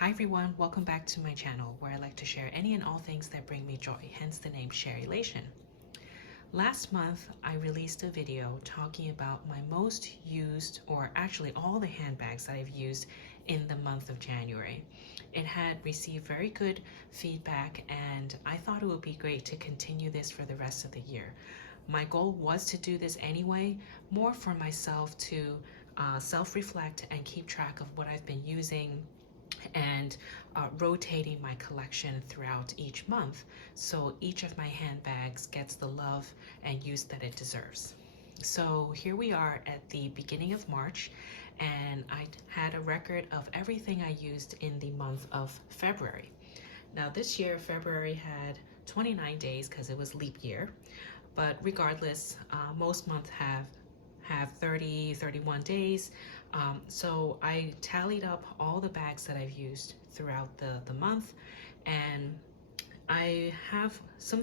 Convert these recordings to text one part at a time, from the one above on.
Hi everyone, welcome back to my channel where I like to share any and all things that bring me joy, hence the name Sharelation. Last month, I released a video talking about my most used, or actually all the handbags that I've used in the month of January. It had received very good feedback and I thought it would be great to continue this for the rest of the year. My goal was to do this anyway, more for myself to self-reflect and keep track of what I've been using and rotating my collection throughout each month, so each of my handbags gets the love and use that it deserves. So here we are at the beginning of March, and I had a record of everything I used in the month of February. Now this year, February had 29 days because it was leap year, but regardless, most months have 30, 31 days. So I tallied up all the bags that I've used throughout the month, and I have some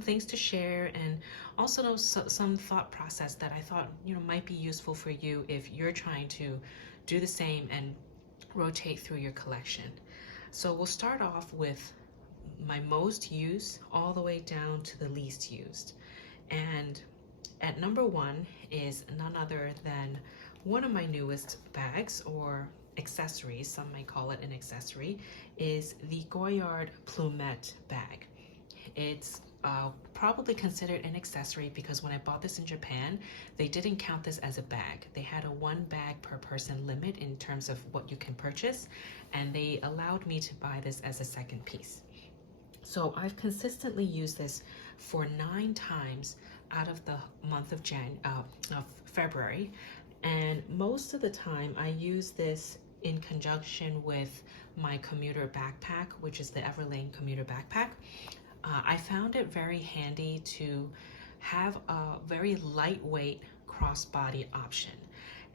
things to share, and also some thought process that I thought might be useful for you if you're trying to do the same and rotate through your collection. So we'll start off with my most used all the way down to the least used, and at number one is none other than one of my newest bags, or accessories, some might call it an accessory, is the Goyard Plumette bag. It's probably considered an accessory because when I bought this in Japan, they didn't count this as a bag. They had a 1 bag per person limit in terms of what you can purchase, and they allowed me to buy this as a second piece. So I've consistently used this for 9 times out of the month of February, and most of the time I use this in conjunction with my Commuter Backpack, which is the Evelyn Commuter Backpack. I found it very handy to have a very lightweight crossbody option.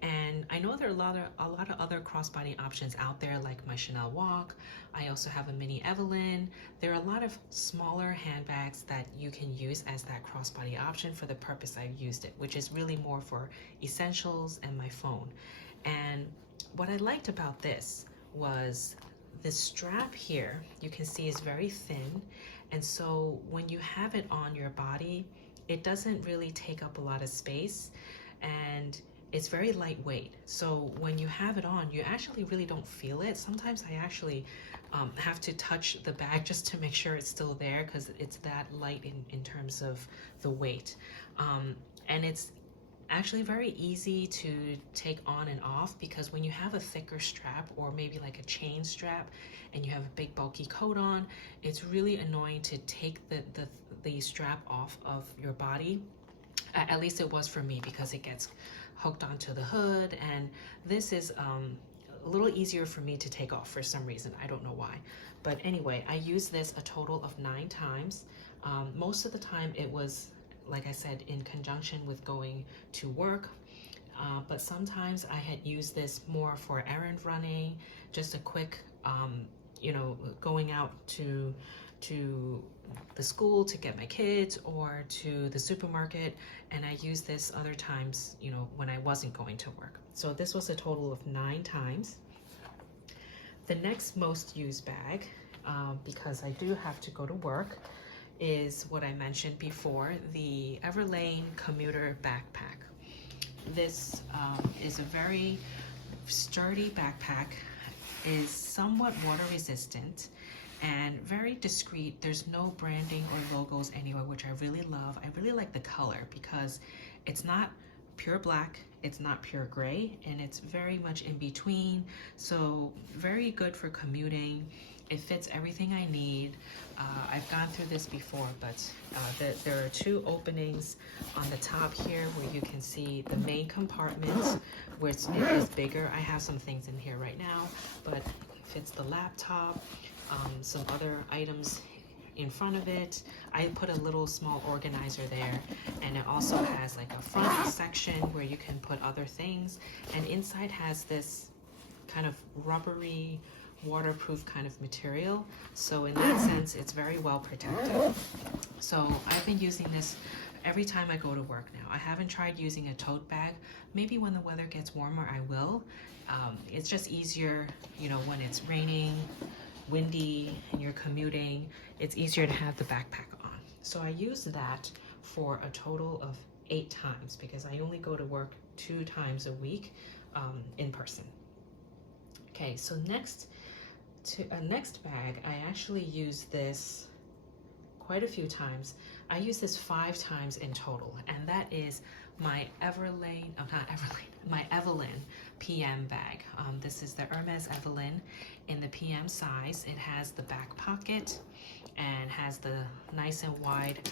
And I know there are a lot of other crossbody options out there, like my Chanel Walk. I also have a mini Evelyn. There are a lot of smaller handbags that you can use as that crossbody option for the purpose I've used it, which is really more for essentials and my phone. And what I liked about this was the strap here, you can see, is very thin. And so when you have it on your body, it doesn't really take up a lot of space, and it's very lightweight. So when you have it on, you actually really don't feel it. Sometimes I actually have to touch the bag just to make sure it's still there, because it's that light in terms of the weight. And it's actually very easy to take on and off, because when you have a thicker strap, or maybe like a chain strap, and you have a big bulky coat on, it's really annoying to take the strap off of your body. At least it was for me, because it gets hooked onto the hood, and this is a little easier for me to take off for some reason. I don't know why, but anyway, I used this a total of 9 times. Most of the time it was, like I said, in conjunction with going to work, but sometimes I had used this more for errand running, just a quick going out to the school to get my kids, or to the supermarket, and I used this other times, when I wasn't going to work. So this was a total of 9 times. The next most used bag, because I do have to go to work, is what I mentioned before, the Evelyn Commuter Backpack. This is a very sturdy backpack, is somewhat water resistant, and very discreet. There's no branding or logos anywhere, which I really love. I really like the color because it's not pure black, it's not pure gray, and it's very much in between. So very good for commuting. It fits everything I need. I've gone through this before, but there are 2 openings on the top here where you can see the main compartment, which is bigger. I have some things in here right now, but it fits the laptop, some other items in front of it. I put a little small organizer there, and it also has like a front section where you can put other things, and inside has this kind of rubbery, waterproof kind of material. So in that sense, it's very well protected. So I've been using this every time I go to work now. I haven't tried using a tote bag. Maybe when the weather gets warmer, I will. It's just easier, you know, when it's raining, windy, and you're commuting, it's easier to have the backpack on. So I use that for a total of 8 times because I only go to work 2 times a week in person. Okay, so next bag, I actually use this quite a few times. I use this 5 times in total, and that is my my Evelyn PM bag. This is the Hermes Evelyn in the PM size. It has the back pocket and has the nice and wide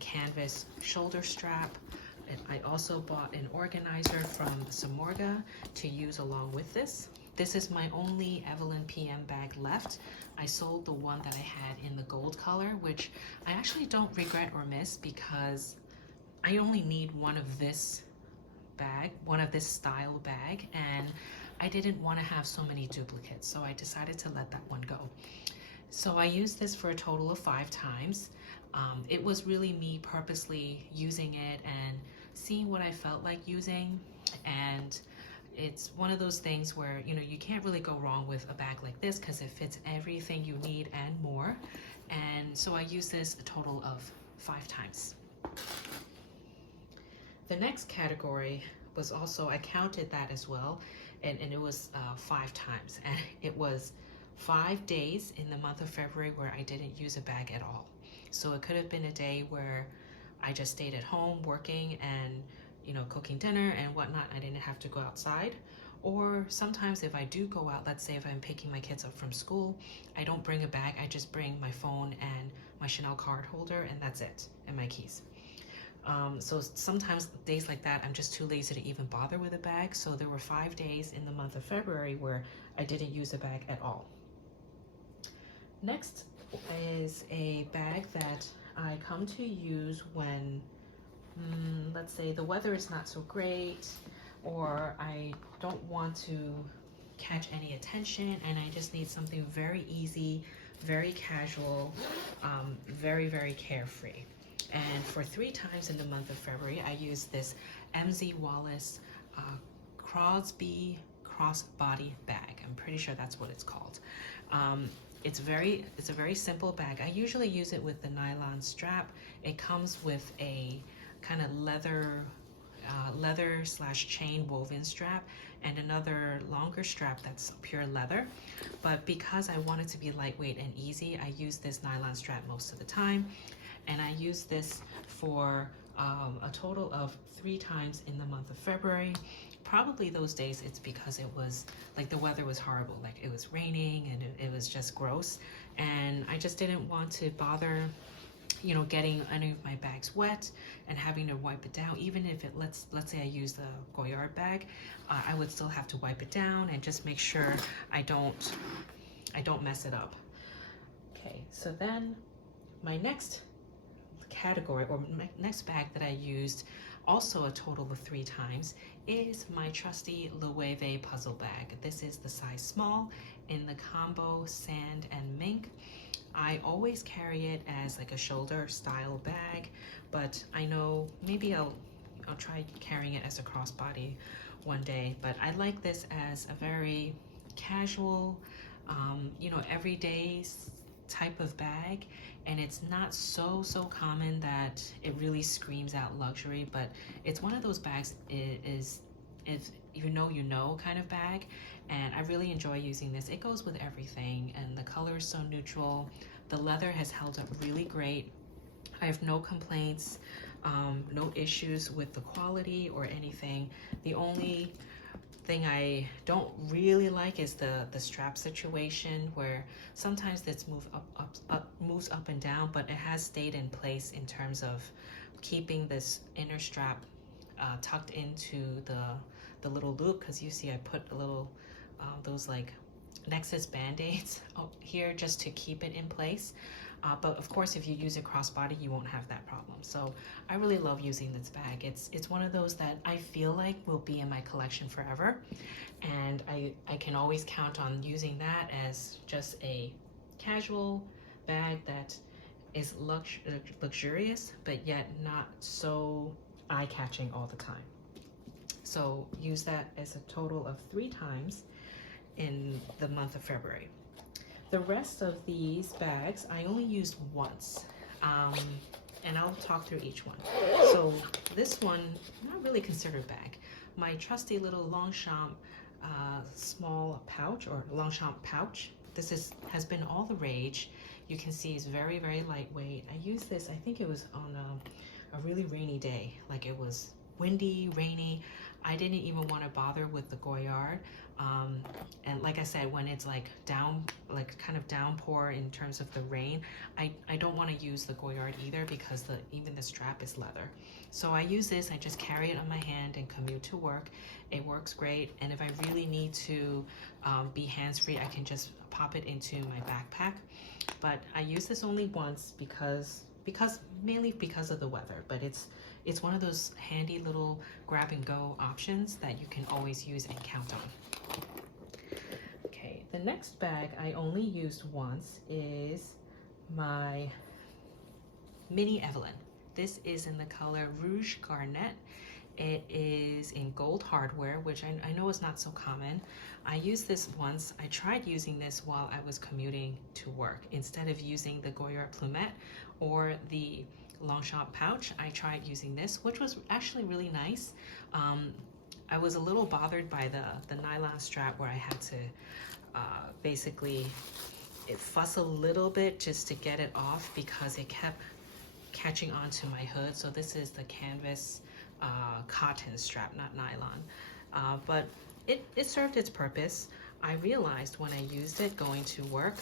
canvas shoulder strap. And I also bought an organizer from Samorga to use along with this. This is my only Evelyn PM bag left. I sold the one that I had in the gold color, which I actually don't regret or miss because I only need one of this bag, one of this style bag, and I didn't want to have so many duplicates, so I decided to let that one go. So I used this for a total of 5 times. It was really me purposely using it and seeing what I felt like using, and it's one of those things where, you know, you can't really go wrong with a bag like this because it fits everything you need and more. And so I used this a total of 5 times. The next category was also, I counted that as well, and it was 5 times. And it was 5 days in the month of February where I didn't use a bag at all. So it could have been a day where I just stayed at home working and, you know, cooking dinner and whatnot. I didn't have to go outside. Or sometimes if I do go out, let's say if I'm picking my kids up from school, I don't bring a bag. I just bring my phone and my Chanel card holder, and that's it, and my keys. So sometimes days like that, I'm just too lazy to even bother with a bag. So there were 5 days in the month of February where I didn't use a bag at all. Next is a bag that I come to use when, let's say the weather is not so great, or I don't want to catch any attention and I just need something very easy, very casual, very, very carefree. And for 3 times in the month of February, I used this Wallace Crosby crossbody bag. I'm pretty sure that's what it's called. It's a very simple bag. I usually use it with the nylon strap. It comes with a kind of leather / chain woven strap and another longer strap that's pure leather. But because I want it to be lightweight and easy, I use this nylon strap most of the time. And I use this for a total of 3 times in the month of February. Probably those days it's because it was like the weather was horrible, like it was raining and it was just gross, and I just didn't want to bother, you know, getting any of my bags wet and having to wipe it down. Even if it, let's say I use the Goyard bag, I would still have to wipe it down and just make sure I don't mess it up. Okay, so then my next category, or my next bag that I used also a total of 3 times, is my trusty Loewe puzzle bag. This is the size small in the combo sand and mink. I always carry it as like a shoulder style bag, but I know maybe I'll try carrying it as a crossbody one day. But I like this as a very casual, you know, everyday type of bag, and it's not so common that it really screams out luxury, but it's one of those bags is if you know kind of bag, and I really enjoy using this. It goes with everything, and the color is so neutral. The leather has held up really great. I have no complaints, no issues with the quality or anything. The only thing I don't really like is the strap situation, where sometimes this moves up and down, but it has stayed in place in terms of keeping this inner strap tucked into the little loop, because you see I put a little those like Nexus band-aids here just to keep it in place. But of course, if you use it crossbody, you won't have that problem. So I really love using this bag. It's one of those that I feel like will be in my collection forever, and I can always count on using that as just a casual bag that is luxurious, but yet not so eye-catching all the time. So use that as a total of 3 times in the month of February. The rest of these bags I only used once, and I'll talk through each one. So this one, not really considered a bag. My trusty little Longchamp small pouch, or Longchamp pouch. This has been all the rage. You can see it's very, very lightweight. I used this, I think it was on a really rainy day, like it was windy, rainy. I didn't even want to bother with the Goyard. And like I said, when it's like kind of downpour in terms of the rain, I don't want to use the Goyard either, because even the strap is leather. So I use this, I just carry it on my hand and commute to work. It works great. And if I really need to be hands-free, I can just pop it into my backpack. But I use this only once mainly because of the weather, but it's one of those handy little grab and go options that you can always use and count on. Okay, the next bag I only used once is my Mini Evelyn. This is in the color Rouge Garnet. It is in gold hardware, which I know is not so common. I used this once. I tried using this while I was commuting to work. Instead of using the Goyard Plumette or the Longchamp pouch, I tried using this, which was actually really nice. I was a little bothered by the nylon strap, where I had to basically fuss a little bit just to get it off, because it kept catching onto my hood. So this is the canvas cotton strap, not nylon, but it served its purpose. I realized when I used it going to work,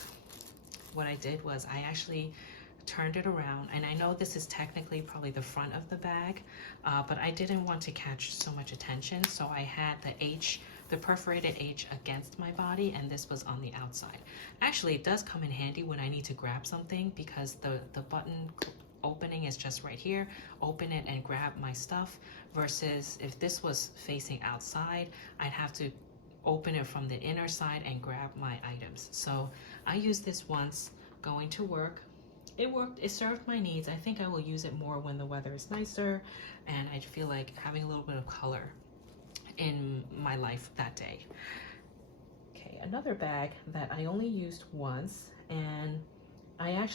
what I did was I actually turned it around, and I know this is technically probably the front of the bag, but I didn't want to catch so much attention, so I had the perforated H against my body, and this was on the outside. Actually, it does come in handy when I need to grab something, because the button opening is just right here. Open it and grab my stuff, versus if this was facing outside, I'd have to open it from the inner side and grab my items. So I used this once going to work. It worked, it served my needs. I think I will use it more when the weather is nicer and I feel like having a little bit of color in my life that day. Okay, another bag that I only used once, and I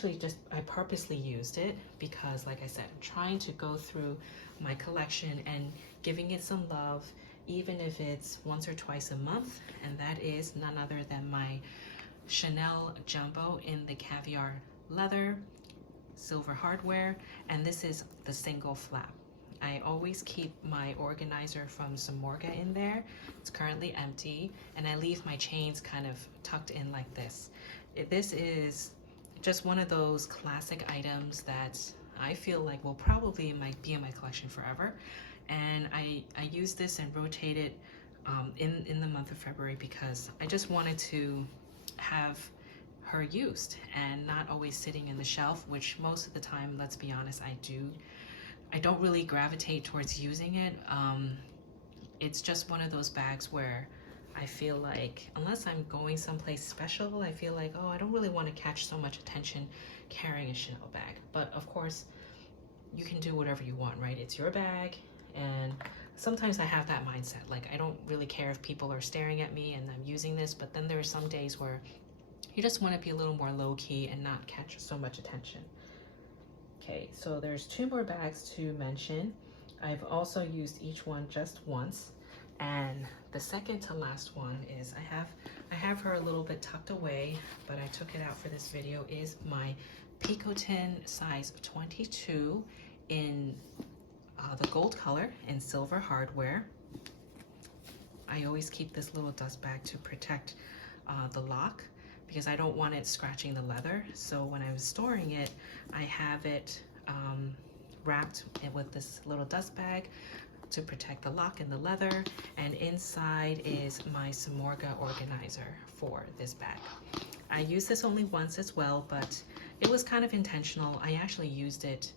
purposely used it because, like I said, I'm trying to go through my collection and giving it some love, even if it's once or twice a month, and that is none other than my Chanel Jumbo in the caviar leather, silver hardware, and this is the single flap. I always keep my organizer from Samorga in there. It's currently empty, and I leave my chains kind of tucked in like this. This is just one of those classic items that I feel like will probably be in my collection forever. And I use this and rotate it in the month of February, because I just wanted to have her used and not always sitting in the shelf, which most of the time, let's be honest, I don't really gravitate towards using it. It's just one of those bags where I feel like, unless I'm going someplace special, I feel like, oh, I don't really want to catch so much attention carrying a Chanel bag. But of course, you can do whatever you want, right? It's your bag. And sometimes I have that mindset, like I don't really care if people are staring at me and I'm using this, but then there are some days where you just want to be a little more low-key and not catch so much attention. Okay, so there's 2 more bags to mention. I've also used each one just once, and the second to last one is I have her a little bit tucked away, but I took it out for this video, is my Picotin size 22 in the gold color in silver hardware. I always keep this little dust bag to protect the lock, because I don't want it scratching the leather. So when I was storing it, I have it wrapped with this little dust bag to protect the lock and the leather, and inside is my Samorga organizer for this bag. I used this only once as well, but it was kind of intentional. I actually used it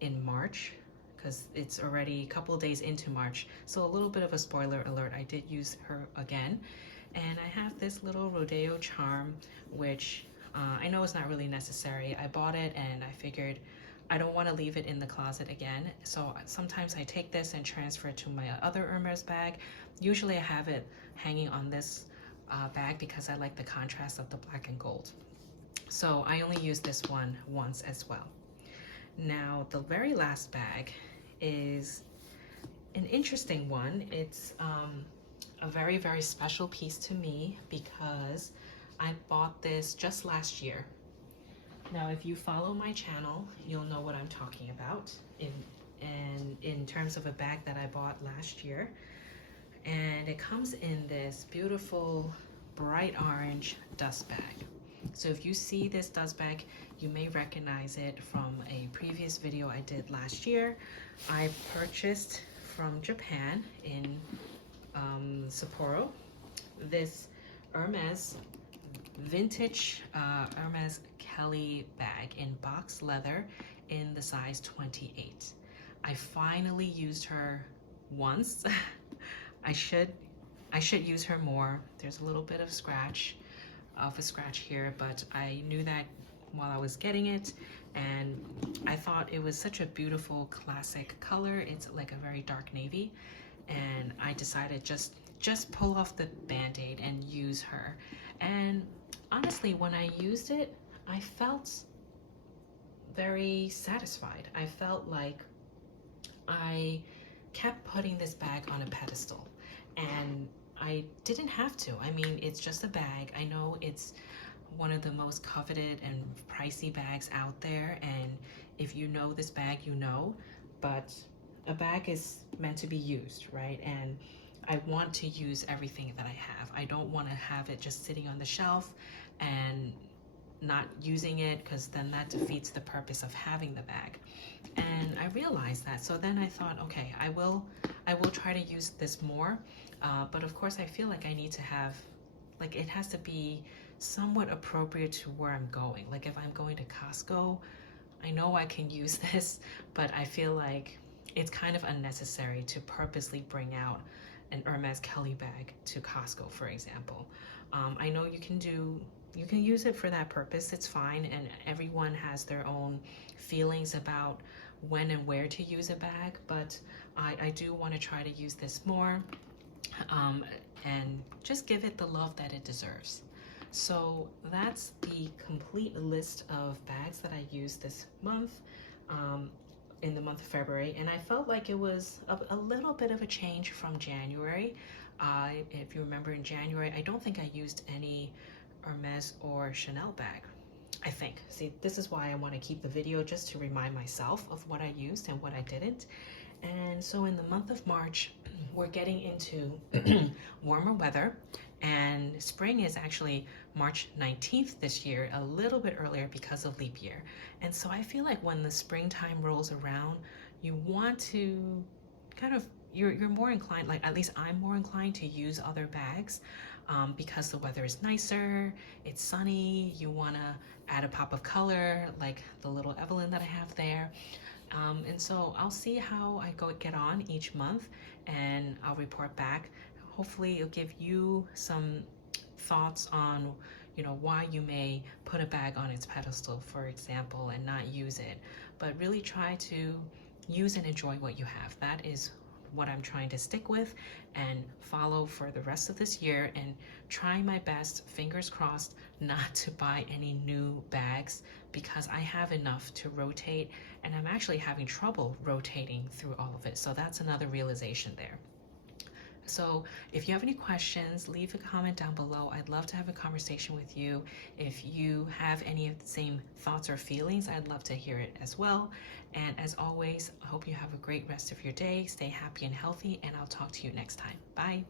in March, because it's already a couple of days into March. So a little bit of a spoiler alert, I did use her again. And I have this little Rodeo charm, which I know it's not really necessary. I bought it and I figured I don't want to leave it in the closet again. So sometimes I take this and transfer it to my other Hermes bag. Usually I have it hanging on this bag because I like the contrast of the black and gold. So I only use this one once as well. Now the very last bag is an interesting one. It's a very, very special piece to me because I bought this just last year. Now, if you follow my channel, you'll know what I'm talking about in terms of a bag that I bought last year. And it comes in this beautiful bright orange dust bag. So if you see this dust bag, you may recognize it from a previous video I did last year. I purchased from Japan in Sapporo this Hermes Vintage Hermes Kelly bag in box leather in the size 28. I finally used her once. I should use her more. There's a little bit of a scratch here, but I knew that while I was getting it, and I thought it was such a beautiful classic color. It's like a very dark navy, and I decided just pull off the band-aid and use her. And honestly, when I used it, I felt very satisfied. I felt like I kept putting this bag on a pedestal, and I didn't have to. I mean, it's just a bag. I know it's one of the most coveted and pricey bags out there, and if you know this bag, you know, but a bag is meant to be used, right? And I want to use everything that I have. I don't want to have it just sitting on the shelf and not using it, because then that defeats the purpose of having the bag. And I realized that. So then I thought, okay, I will try to use this more. But of course, I feel like I need to have, like, it has to be somewhat appropriate to where I'm going. Like if I'm going to Costco, I know I can use this, but I feel like it's kind of unnecessary to purposely bring out an Hermes Kelly bag to Costco, for example. I know you can use it for that purpose. It's fine, and everyone has their own feelings about when and where to use a bag, but I do want to try to use this more and just give it the love that it deserves. So that's the complete list of bags that I used this month, in the month of February, and I felt like it was a little bit of a change from January. If you remember, in January, I don't think I used any Hermes or Chanel bag, I think. See, this is why I want to keep the video, just to remind myself of what I used and what I didn't. And so in the month of March, we're getting into warmer weather, and spring is actually March 19th this year, a little bit earlier because of leap year. And so I feel like when the springtime rolls around, you want to kind of, you're more inclined, like at least I'm more inclined to use other bags because the weather is nicer, it's sunny, you want to add a pop of color, like the little Evelyn that I have there. And so I'll see how I get on each month, and I'll report back. Hopefully it'll give you some thoughts on, you know, why you may put a bag on its pedestal, for example, and not use it, but really try to use and enjoy what you have. That is what I'm trying to stick with and follow for the rest of this year, and try my best, fingers crossed, not to buy any new bags, because I have enough to rotate, and I'm actually having trouble rotating through all of it. So that's another realization there. So if you have any questions, leave a comment down below. I'd love to have a conversation with you. If you have any of the same thoughts or feelings, I'd love to hear it as well. And as always, I hope you have a great rest of your day. Stay happy and healthy, and I'll talk to you next time. Bye.